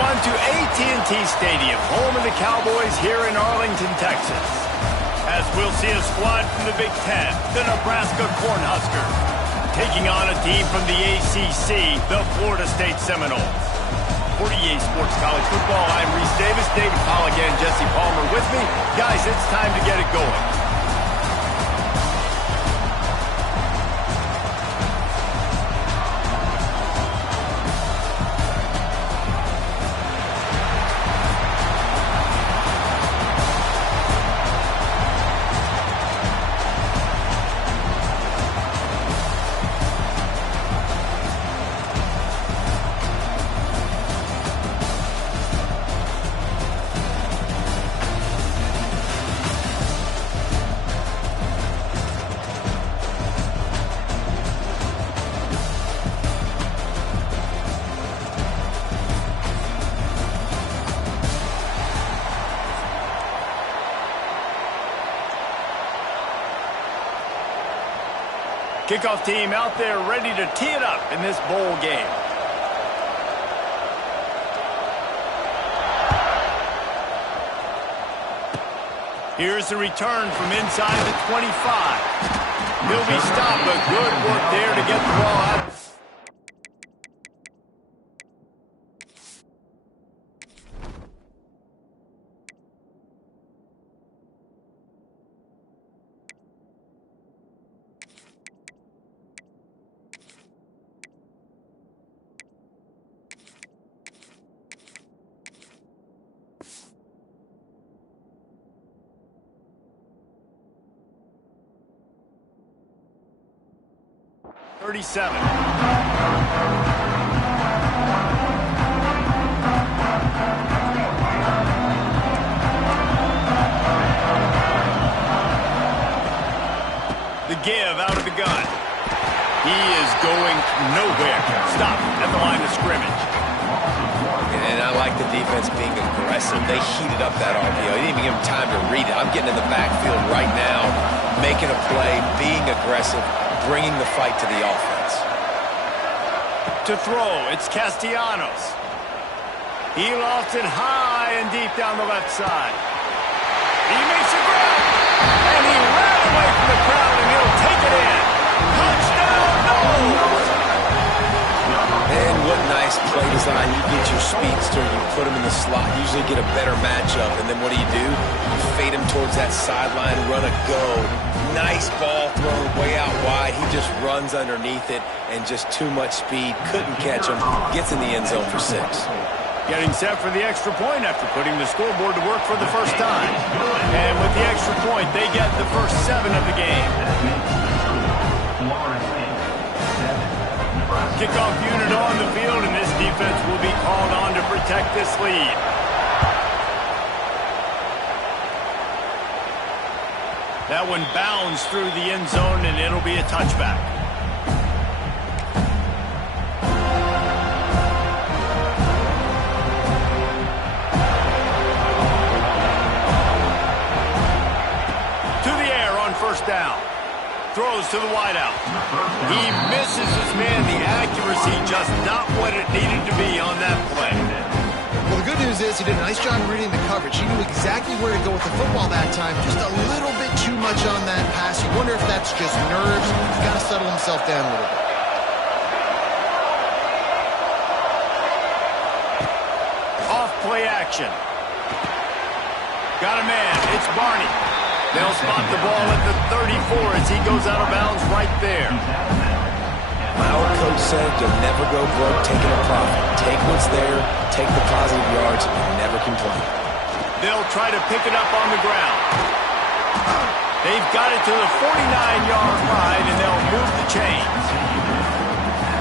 everyone, to AT&T Stadium, home of the Cowboys here in Arlington, Texas. As we'll see a squad from the Big Ten, the Nebraska Cornhuskers, taking on a team from the ACC, the Florida State Seminoles. For EA Sports College Football, I'm Reese Davis, David Polligan, Jesse Palmer with me. Guys, it's time to get it going. Kickoff team out there ready to tee it up in this bowl game. Here's the return from inside the 25. He'll be stopped, but good work there to get the ball out. The give out of the gun. He is going nowhere. Stop at the line of scrimmage. And I like the defense being aggressive. They heated up that RPO. He didn't even give him time to read it. I'm getting in the backfield right now, making a play, being aggressive, bringing the fight to the offense. To throw, it's Castellanos. He lofts it high and deep down the left side. He makes a grab, and he ran away from the crowd, and he'll take it in. Touchdown, no! And what nice play design. You get your speedster, you put him in the slot, usually get a better matchup, and then what do? You fade him towards that sideline, run a go. Nice ball thrown way out wide. He just runs underneath it, and just too much speed. Couldn't catch him. Gets in the end zone for 6. Getting set for the extra point after putting the scoreboard to work for the first time. And with the extra point, they get the first 7 of the game. Kickoff unit on the field, and this defense will be called on to protect this lead. That one bounds through the end zone, and it'll be a touchback. To the air on first down. Throws to the wideout. He misses his man. The accuracy just not what it needed to be on that play. Well, the good news is he did a nice job reading the coverage. He knew exactly where to go with the football that time. Just a little bit too much on that pass. You wonder if that's just nerves. He's got to settle himself down a little bit. Off play action. Got a man. It's Barney. They'll spot the ball at the 34 as he goes out of bounds right there. Our coach said you'll never go broke taking a profit. Take what's there, take the positive yards, and never complain. They'll try to pick it up on the ground. They've got it to the 49-yard line, and they'll move the chains.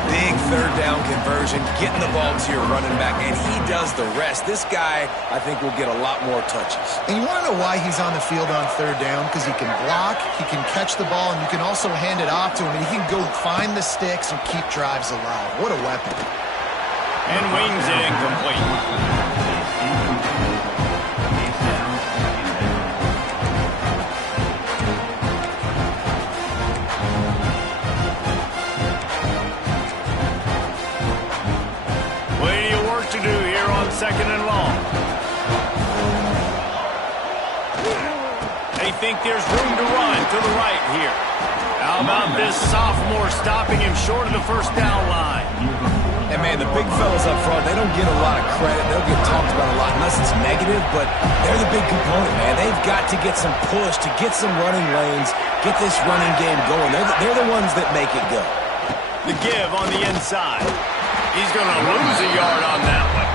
Big third down conversion, getting the ball to your running back, and he does the rest. This guy, I think, will get a lot more touches. And you want to know why he's on the field on third down? Because he can block, he can catch the ball, and you can also hand it off to him, and he can go find the sticks and keep drives alive. What a weapon. And wings it incomplete. 2nd and long. They think there's room to run to the right here. How about this sophomore stopping him short of the first down line? And, man, the big fellas up front, they don't get a lot of credit. They don't get talked about a lot unless it's negative, but they're the big component, man. They've got to get some push, to get some running lanes, get this running game going. They're the ones that make it go. The give on the inside. He's going to lose a yard on that one.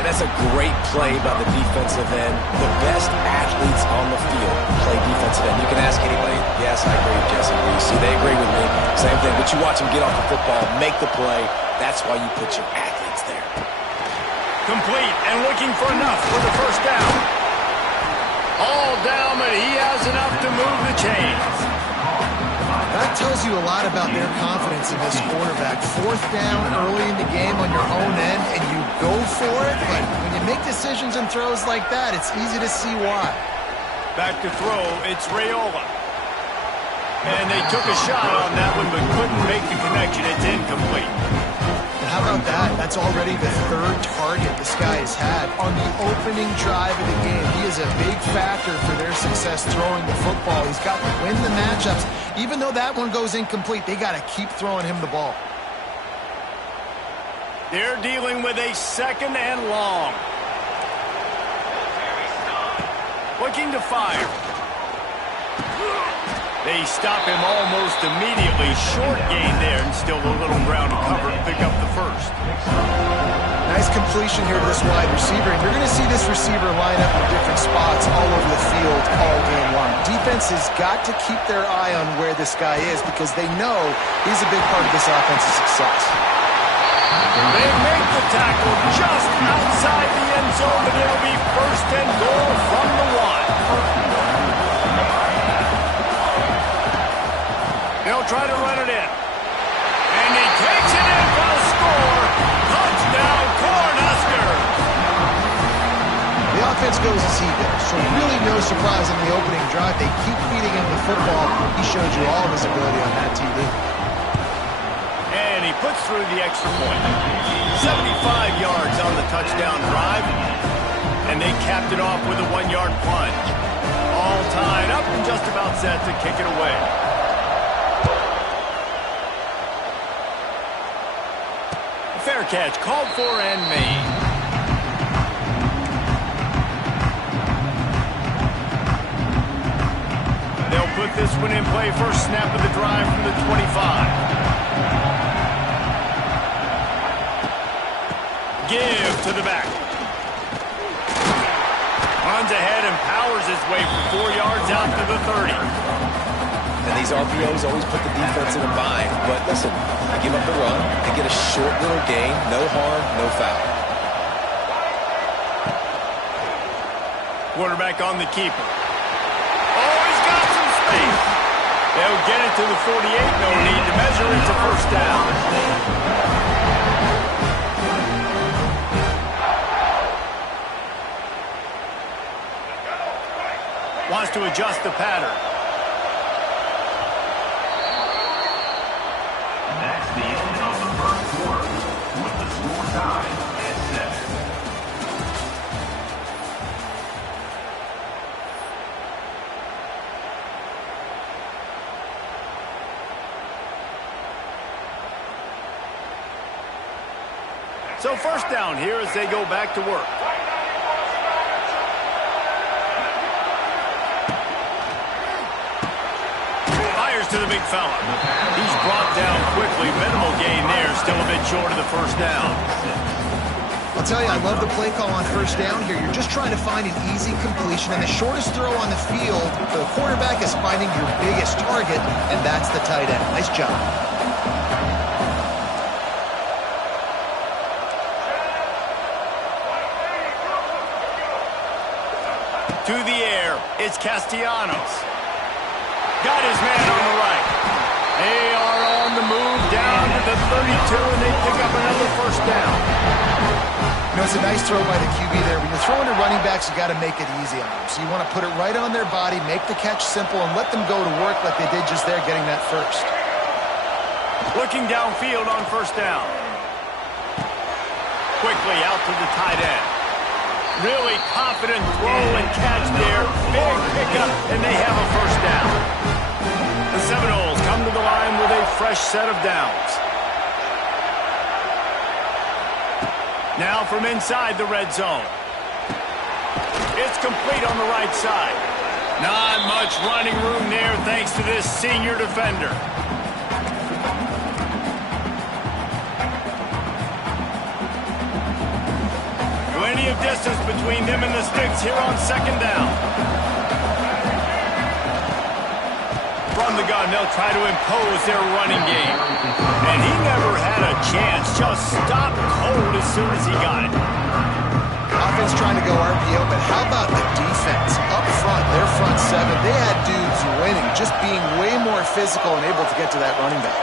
And that's a great play by the defensive end. The best athletes on the field play defensive end. You can ask anybody. Yes, I agree, Jesse Reese. See, they agree with me. Same thing. But you watch them get off the football, make the play. That's why you put your athletes there. Complete and looking for enough for the first down. All down, but he has enough to move the chains. That tells you a lot about their confidence in this quarterback. 4th down early in the game on your own end, and you go for it, but when you make decisions and throws like that, it's easy to see why. Back to throw, it's Raiola. And they took a shot on that one, but couldn't make the connection. It's incomplete. How about that? That's already the 3rd target this guy has had on the opening drive of the game. He is a big factor for their success throwing the football. He's got to win the matchups. Even though that one goes incomplete, they got to keep throwing him the ball. They're dealing with a 2nd and long. Looking to fire. They stop him almost immediately. Short gain there, and still a little ground to cover to pick up the first. Nice completion here to this wide receiver, and you're going to see this receiver line up in different spots all over the field all game long. Defense has got to keep their eye on where this guy is because they know he's a big part of this offense's success. They make the tackle just outside the end zone, but it'll be 1st and goal from the 1. They'll try to run it in. And he takes it in for the score. Touchdown, Cornhuskers. The offense goes as he goes, so really no surprise in the opening drive. They keep feeding him the football. He showed you all of his ability on that TV. And he puts through the extra point. 75 yards on the touchdown drive. And they capped it off with a 1-yard plunge. All tied up and just about set to kick it away. Fair catch, called for and made. They'll put this one in play. First snap of the drive from the 25. Give to the back. Runs ahead and powers his way for 4 yards out to the 30. And these RPOs always put the defense in a bind. But listen, they give up the run. They get a short little gain. No harm, no foul. Quarterback on the keeper. Oh, he's got some space. They'll get it to the 48. No need to measure it to first down. Wants to adjust the pattern. That's the end of the first quarter with the score tied at 7. So first down here as they go back to work. To the big fella. He's brought down quickly. Minimal gain there. Still a bit short of the first down. I'll tell you, I love the play call on first down here. You're just trying to find an easy completion, and the shortest throw on the field for the quarterback is finding your biggest target, and that's the tight end. Nice job. To the air. It's Castellanos. Got his man on the right. They are on the move down to the 32, and they pick up another first down. You know, it's a nice throw by the QB there. When you're throwing to running backs, you got to make it easy on them. So you want to put it right on their body, make the catch simple, and let them go to work like they did just there, getting that first. Looking downfield on first down. quickly out to the tight end. Really confident throw and catch there. Big pickup, and they have a first down. The Seminoles come to the line with a fresh set of downs. Now from inside the red zone. It's complete on the right side. Not much running room there thanks to this senior defender. Plenty of distance between them and the sticks here on second down. From the gun, they'll try to impose their running game. And he never had a chance. Just stopped cold as soon as he got it. Offense trying to go RPO, but how about the defense? Up front, their front seven, they had dudes winning, just being way more physical and able to get to that running back.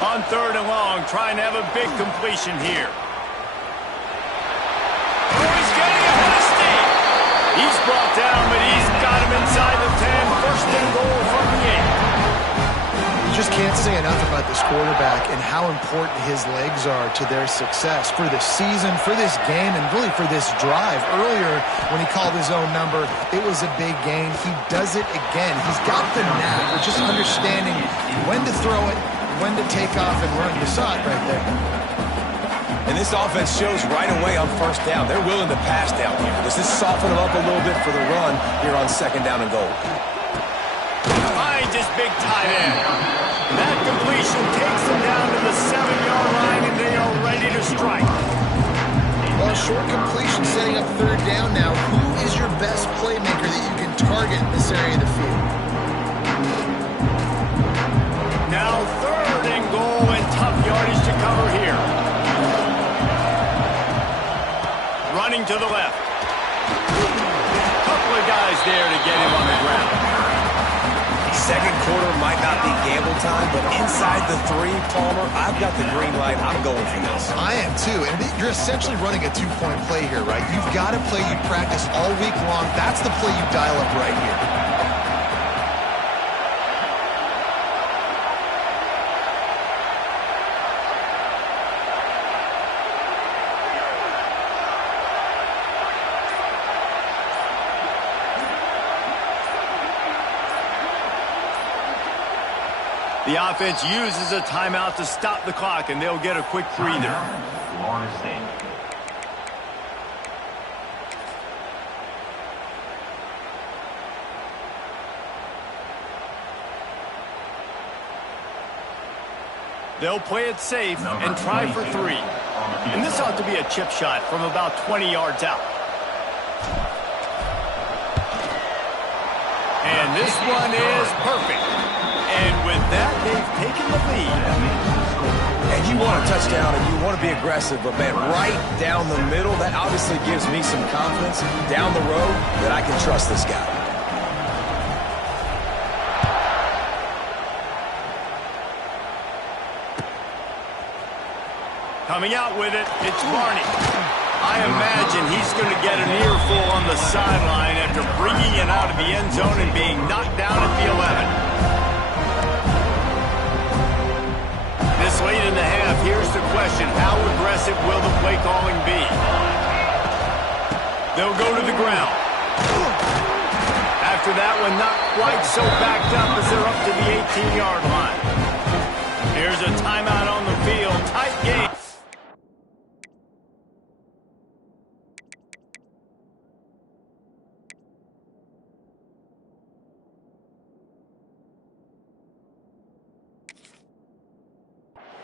On third and long, trying to have a big completion here. Oh, he's getting ahead of steam. He's brought down, but he's got him inside the 10. First and goal from the 8. You just can't say enough about this quarterback and how important his legs are to their success for the season, for this game, and really for this drive. Earlier, when he called his own number, it was a big gain. He does it again. He's got the knack for just understanding when to throw it, when to take off and run. You saw it right there. And this offense shows right away on first down. They're willing to pass down here. Does this soften them up a little bit for the run here on second down and goal? Finds his big tight end. That completion takes them down to the 7-yard line, and they are ready to strike. Well, short completion setting up third down now. Who is your best playmaker that you can target in this area of the field? Now third and goal, and tough yardage to cover here. Running to the left. Couple of guys there to get him on the ground. Second quarter might not be gamble time, but inside the 3, Palmer, I've got the green light. I'm going for this. I am too, and you're essentially running a 2-point play here, right? You've got a play you practice all week long. That's the play you dial up right here. The offense uses a timeout to stop the clock, and they'll get a quick breather. Florida State. They'll play it safe and try for 3. And this ought to be a chip shot from about 20 yards out. And this one is perfect. And with that, they've taken the lead. And you want a touchdown and you want to be aggressive, but man, right down the middle, that obviously gives me some confidence down the road that I can trust this guy. Coming out with it, it's Barney. I imagine he's going to get an earful on the sideline after bringing it out of the end zone and being knocked down at the 11. This late in the half, here's the question. How aggressive will the play calling be? They'll go to the ground. After that one, not quite so backed up as they're up to the 18-yard line. Here's a timeout on the field. Tight game.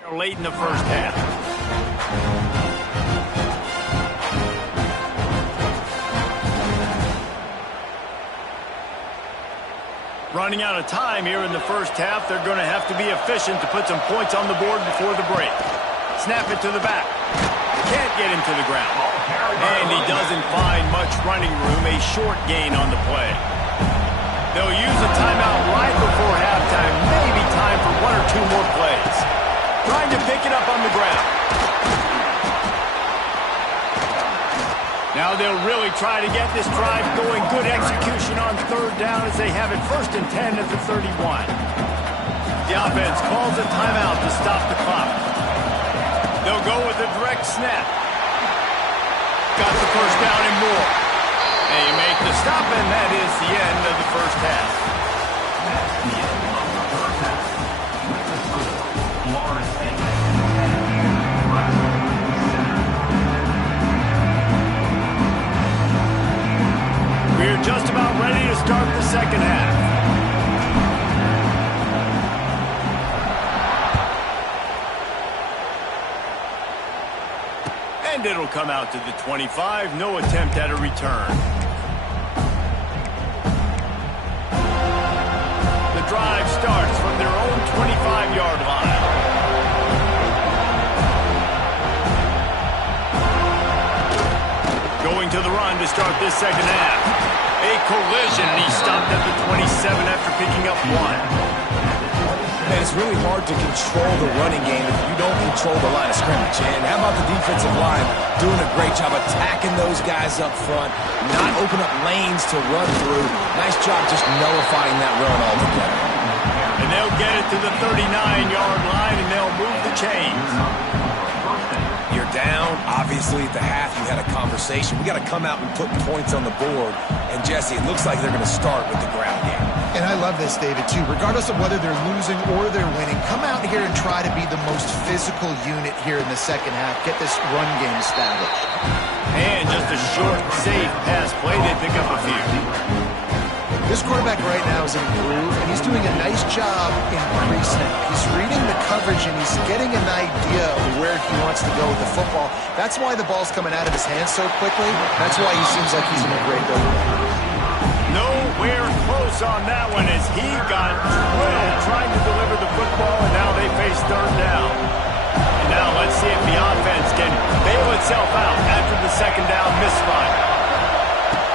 Late in the first half. Running out of time here in the first half. They're going to have to be efficient to put some points on the board before the break. Snap it to the back. Can't get him to the ground. And he doesn't find much running room. A short gain on the play. They'll use a timeout right before halftime. Maybe time for 1 or 2 more plays. Trying to pick it up on the ground. Now they'll really try to get this drive going. Good execution on third down as they have it 1st and 10 at the 31. The offense calls a timeout to stop the clock. They'll go with a direct snap. Got the first down and more. And you make the stop, and that is the end of the first half. That's the end of the first half. With the score, Florida State We're just about ready to start the second half. And it'll come out to the 25. No attempt at a return. The drive starts from their own 25-yard line. Going to the run to start this second half. A collision, and he stopped at the 27 after picking up one. And it's really hard to control the running game if you don't control the line of scrimmage. And how about the defensive line doing a great job attacking those guys up front, not open up lanes to run through. Nice job just nullifying that run altogether. And they'll get it to the 39-yard line, and they'll move the chains. You're down. Obviously, at the half, you had a conversation. We got to come out and put points on the board. And, Jesse, it looks like they're going to start with the ground game. And I love this, David, too. Regardless of whether they're losing or they're winning, come out here and try to be the most physical unit here in the second half. Get this run game established. And just a short, safe pass play. They pick up a few. This quarterback right now is in a groove, and he's doing a nice job in pre-snap. He's reading the coverage, and he's getting an idea of where he wants to go with the football. That's why the ball's coming out of his hands so quickly. That's why he seems like he's in a great building. Nowhere close on that one as he got drilled trying to deliver the football, and now they face third down. And now let's see if the offense can bail itself out after the second down misfire.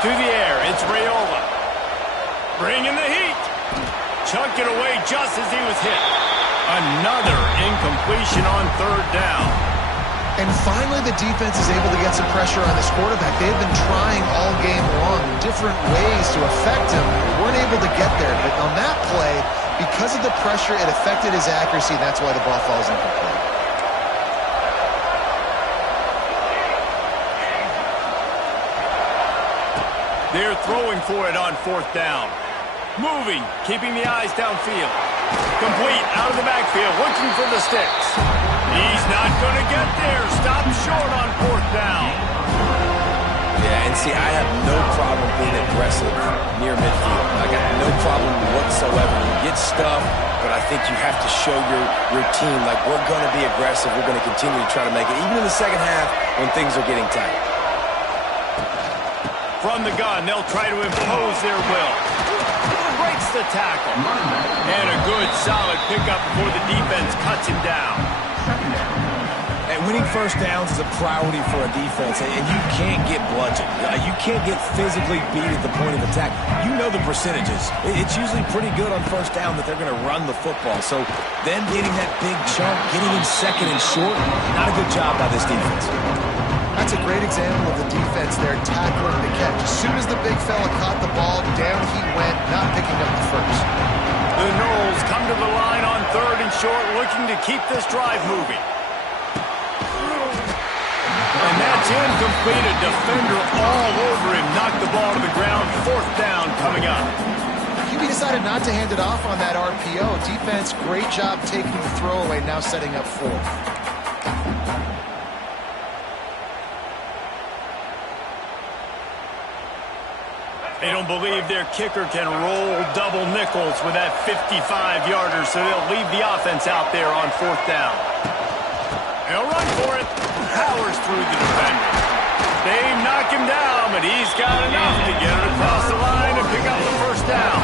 To the air, it's Raiola. Bringing the heat. Chucked it away just as he was hit. Another incompletion on third down. And finally, the defense is able to get some pressure on this quarterback. They've been trying all game long different ways to affect him. Weren't able to get there. But on that play, because of the pressure, it affected his accuracy. That's why the ball falls incomplete. They're throwing for it on fourth down. Moving, keeping the eyes downfield. Complete, out of the backfield, looking for the sticks. He's not going to get there. Stop short on fourth down. Yeah, and see, I have no problem being aggressive near midfield. I got no problem whatsoever. You get stuff, but I think you have to show your team, like, we're going to be aggressive. We're going to continue to try to make it, even in the second half when things are getting tight. From the gun, they'll try to impose their will. Breaks the tackle. And a good, solid pickup before the defense cuts him down. And winning first downs is a priority for a defense, and you can't get bludgeoned. You can't get physically beat at the point of attack. You know the percentages. It's usually pretty good on first down that they're going to run the football. So them getting that big chunk, getting in second and short, not a good job by this defense. That's a great example of the defense there tackling the catch. As soon as the big fella caught the ball, down he went, not picking up the first. The Noles come to the line on third and short, looking to keep this drive moving. And that's incomplete. A defender all over him. Knocked the ball to the ground. Fourth down coming up. QB decided not to hand it off on that RPO. Defense, great job taking the throwaway, now setting up fourth. They don't believe their kicker can roll double nickels with that 55-yarder, so they'll leave the offense out there on fourth down. They'll run for it. Powers through the defender. They knock him down, but he's got enough to get it across the line and pick up the first down.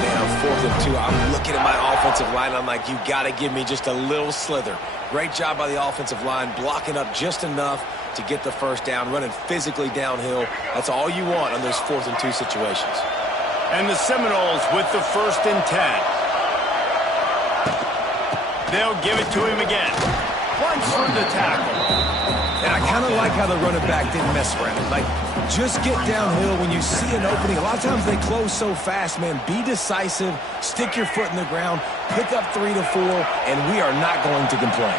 Man, on 4th and 2, I'm looking at my offensive line. I'm like, you got to give me just a little slither. Great job by the offensive line, blocking up just enough to get the first down, running physically downhill. That's all you want on those 4th and 2 situations. And the Seminoles with the 1st and 10. They'll give it to him again. Once for the tackle. And I kind of like how the running back didn't mess around. Like, just get downhill when you see an opening. A lot of times they close so fast, man. Be decisive, stick your foot in the ground, pick up 3 to 4, and we are not going to complain.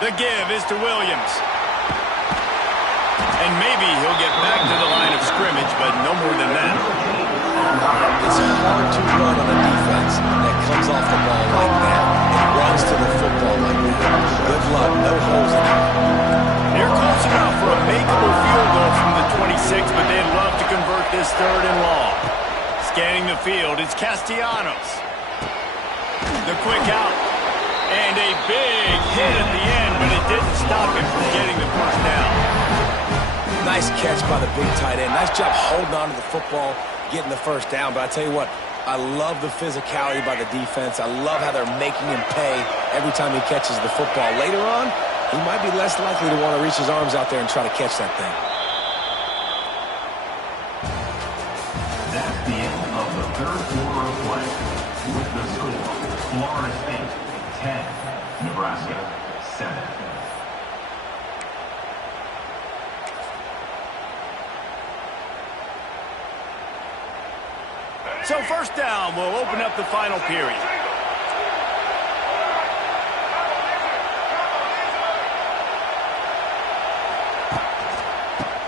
The give is to Williams. And maybe he'll get back to the line of scrimmage, but no more than that. It's hard to run on a defense that comes off the ball like that and runs to the football like that. Good luck, no holes in it. They're close enough for a makeable field goal from the 26, but they'd love to convert this 3rd and long. Scanning the field, it's Castellanos. The quick out. And a big hit at the end, but it didn't stop him from getting the first down. Nice catch by the big tight end. Nice job holding on to the football, getting the first down. But I tell you what, I love the physicality by the defense. I love how they're making him pay every time he catches the football. Later on, he might be less likely to want to reach his arms out there and try to catch that thing. That's the end of the 3rd quarter of play. With the score, Florida State 10, Nebraska 7. So 1st down will open up the final period.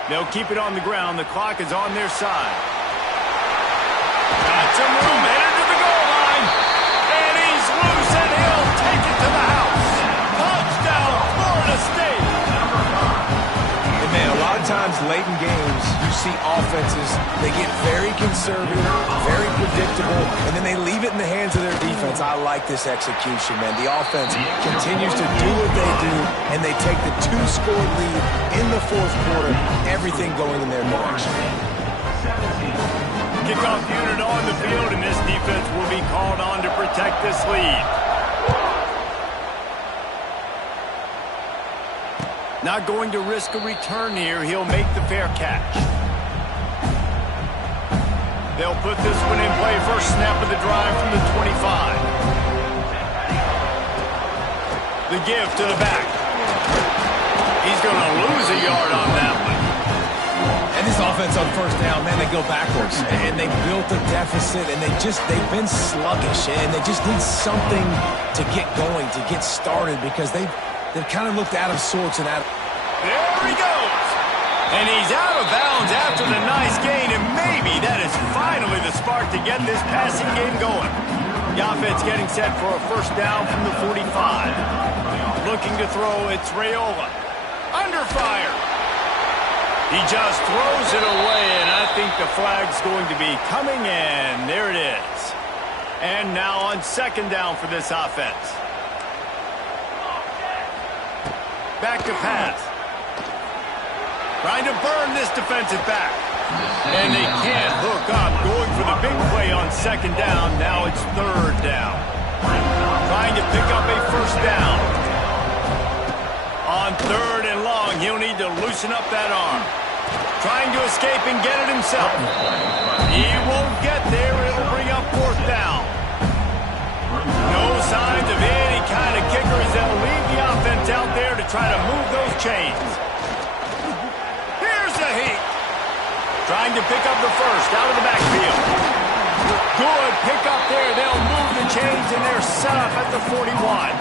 They'll keep it on the ground. The clock is on their side. Got some room, headed to the goal line. And he's loose, and he'll take it to the house. Touchdown, Florida State. And man, a lot of times late in games, you see offenses, they get very conservative, very predictable, and then they leave it in the hands of their defense. I like this execution, man. The offense continues to do what they do, and they take the 2-score lead in the 4th quarter, everything going in their direction. Kickoff unit on the field, and this defense will be called on to protect this lead. Not going to risk a return here. He'll make the fair catch. They'll put this one in play. First snap of the drive from the 25. The give to the back. He's going to lose a yard on that one. And this offense on 1st down, man, they go backwards. And they built a deficit, and they've been sluggish. And they just need something to get going, to get started, because they've kind of looked out of sorts and out. There he goes. And he's out of bounds after the nice gain, and maybe that is finally the spark to get this passing game going. The offense getting set for a 1st down from the 45. Looking to throw, it's Raiola. Under fire. He just throws it away, and I think the flag's going to be coming in. There it is. And now on 2nd down for this offense. Back to pass. Trying to burn this defensive back. And they can't hook up. Going for the big play on 2nd down. Now it's 3rd down. Trying to pick up a 1st down. On 3rd and long, he'll need to loosen up that arm. Trying to escape and get it himself. He won't get there. It'll bring up 4th down. No signs of any kind of kickers. They'll leave the offense out there to try to move those chains. Here's the heat. Trying to pick up the 1st out of the backfield. Good pick up there. They'll move the chains, and they're set up at the 41.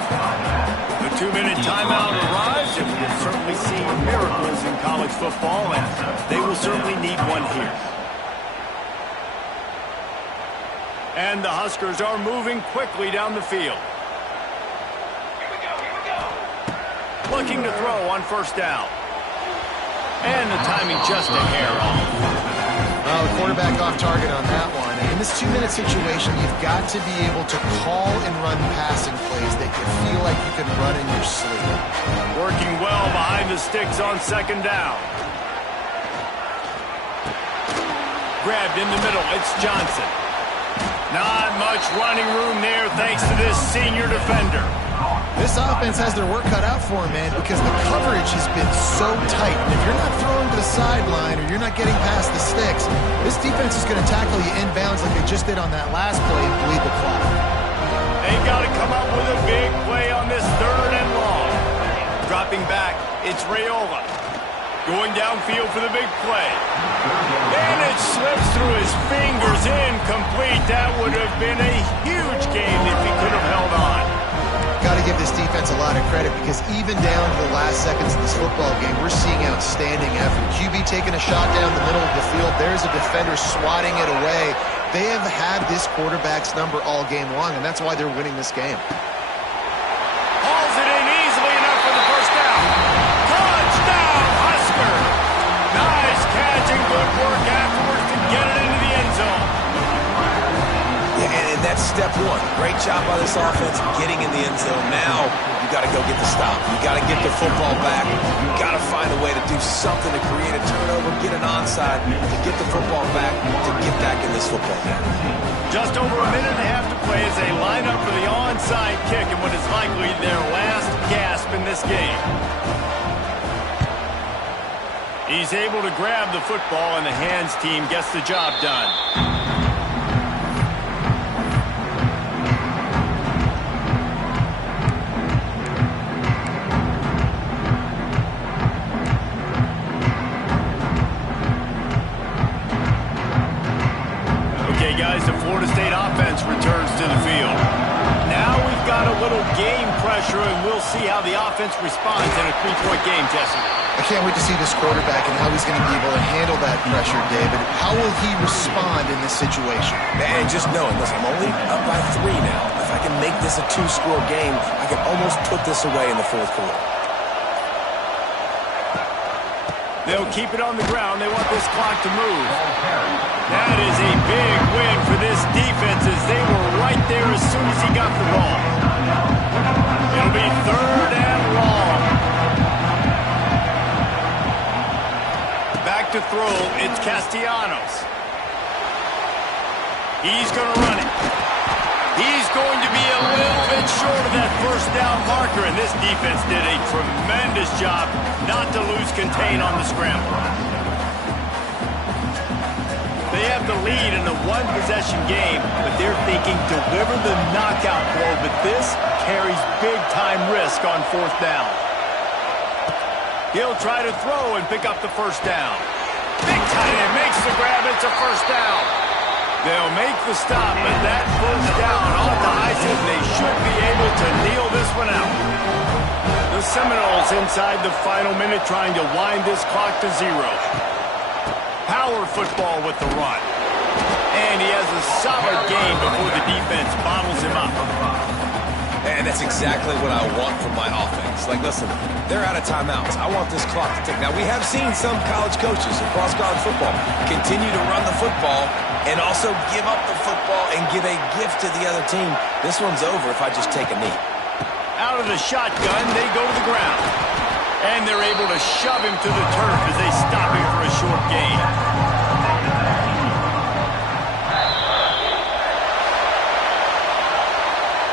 The 2-minute timeout arrives, and we've certainly seen miracles in college football, and they will certainly need one here. And the Huskers are moving quickly down the field. Looking to throw on 1st down. And the timing just a hair off. Well, the quarterback off target on that one. And in this 2-minute situation, you've got to be able to call and run passing plays that you feel like you can run in your sleep. Working well behind the sticks on 2nd down. Grabbed in the middle. It's Johnson. Not much running room there thanks to this senior defender. This offense has their work cut out for them, man, because the coverage has been so tight. And if you're not throwing to the sideline or you're not getting past the sticks, this defense is going to tackle you inbounds like they just did on that last play and bleed the clock. They got to come up with a big play on this 3rd and long. Dropping back, it's Raiola. Going downfield for the big play. And it slips through his fingers, incomplete. That would have been a huge gain if he could have held on. Got to give this defense defense a lot of credit because even down to the last seconds of this football game, we're seeing outstanding effort. QB taking a shot down the middle of the field. There's a defender swatting it away. They have had this quarterback's number all game long, and that's why they're winning this game. Hauls it in easily enough for the first down. Touchdown, Husker! Nice catch and good work afterwards to get it into the end zone. Yeah, and that's step one. Great job by this offense getting in the end zone. Now you got to go get the stop. You got to get the football back. You got to find a way to do something to create a turnover, get an onside, to get the football back, to get back in this football game. Just over a minute and a half to play as they line up for the onside kick in what is likely their last gasp in this game. He's able to grab the football, and the hands team gets the job done. Okay, guys, the Florida State offense returns to the field. Now we've got a little game pressure, and we'll see how the offense responds in a 3-point game, Jesse. I can't wait to see this quarterback and how he's going to be able to handle that pressure, David. How will he respond in this situation? Man, just knowing, listen, I'm only up by 3 now. If I can make this a 2-score game, I can almost put this away in the fourth quarter. They'll keep it on the ground. They want this clock to move. That is a big win for this defense as they were right there as soon as he got the ball. It'll be 3rd and long. Back to throw, it's Castellanos. He's going to run it. He's going to be a little bit short of that first down marker, and this defense did a tremendous job not to lose contain on the scramble. They have the lead in the one-possession game, but they're thinking deliver the knockout blow, but this carries big-time risk on 4th down. He'll try to throw and pick up the first down. Big tight end makes the grab. It's a first down. They'll make the stop, but that first down off the Heisen, they should be able to kneel this one out. The Seminoles inside the final minute trying to wind this clock to 0. Power football with the run. And he has a solid game before the defense bottles him up. And that's exactly what I want from my offense. Like, listen, they're out of timeouts. I want this clock to tick. Now, we have seen some college coaches across college football continue to run the football and also give up the football and give a gift to the other team. This one's over if I just take a knee. Out of the shotgun, they go to the ground. And they're able to shove him to the turf as they stop him for a short gain.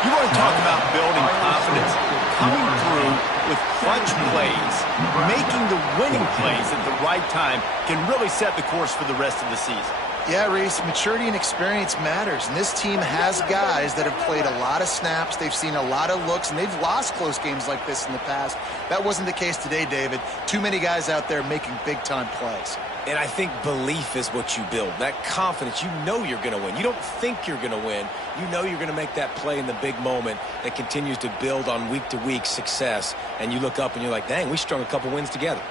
You want to talk about building confidence? Coming through with clutch plays, making the winning plays at the right time can really set the course for the rest of the season. Yeah, Reese, maturity and experience matters, and this team has guys that have played a lot of snaps, they've seen a lot of looks, and they've lost close games like this in the past. That wasn't the case today, David. Too many guys out there making big-time plays. And I think belief is what you build. That confidence, you know you're going to win. You don't think you're going to win. You know you're going to make that play in the big moment that continues to build on week-to-week success. And you look up and you're like, dang, we strung a couple wins together.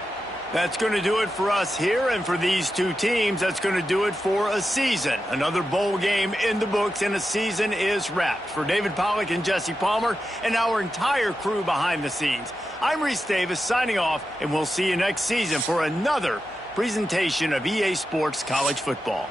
That's going to do it for us here, and for these two teams, that's going to do it for a season. Another bowl game in the books, and a season is wrapped. For David Pollack and Jesse Palmer and our entire crew behind the scenes, I'm Reese Davis signing off, and we'll see you next season for another presentation of EA Sports College Football.